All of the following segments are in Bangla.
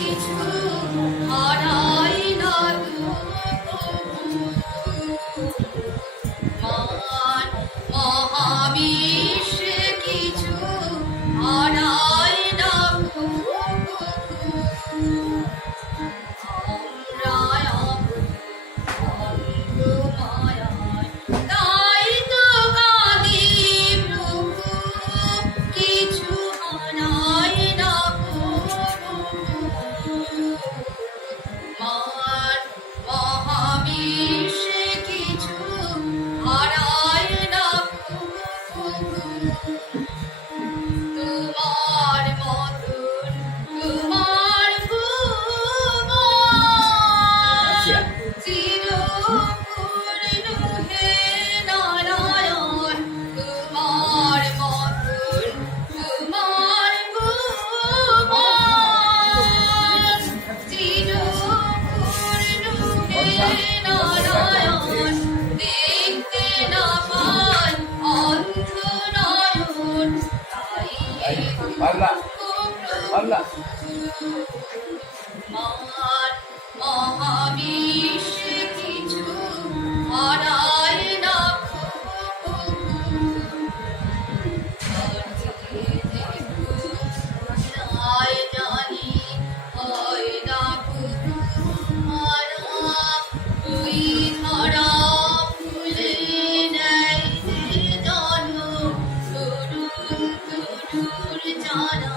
কিছু হারাই না মান মহাবিশ্ব কিছু হারাই না তাই তো কাঁদি প্রভু কিছু হারাই না মান মহাবিশ্ব কিছু হারাই না তোমার মতন তোমার চিরপূর্ণ হে নারায়ণ তোমার মতন তোমার চিরপূর্ণ হে নারায়ণ দেখতে না পান অন্ধ নয়ন মান মহাবিশ্ব কিছু হারায় না জানি হয় না ওই ধরা ফুলে নেয় জন তরুণ তরুর জানা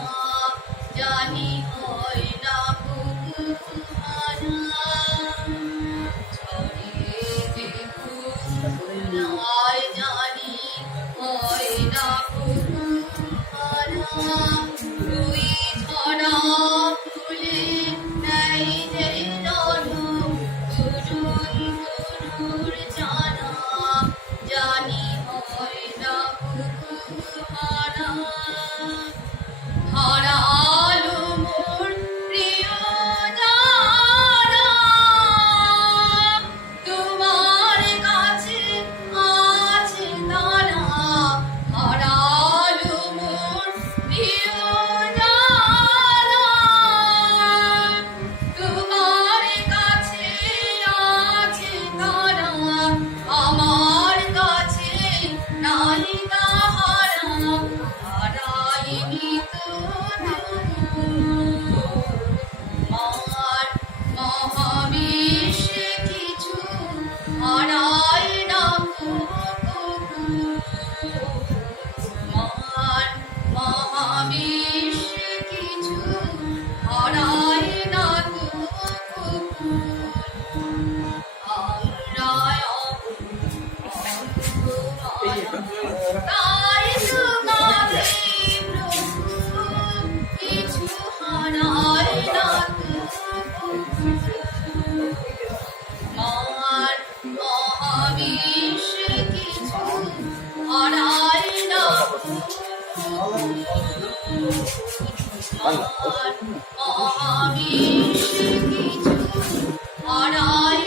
জানি হয় না জানি হয় না তুই ছড়া ফুলে নেই যে জন তরুণ তরুর জানা জানি হয় না হারালো মোর প্রিয় যারা তোমার কাছে আছে তারা হারালো মোর প্রিয় যারা তোমার কাছে আছে তারা আমার কাছে নাই তাহারা হারাইনি তো মান মহাবিশ্ব কিছু হারাই না মান মহাবিশ্ব কিছু হারাই না তাই তো কাঁদি প্রভু কিছু হারাই না মান মহাবিশ্ব কিছু হারাই না মান মহাবিশ্ব কিছু হারাই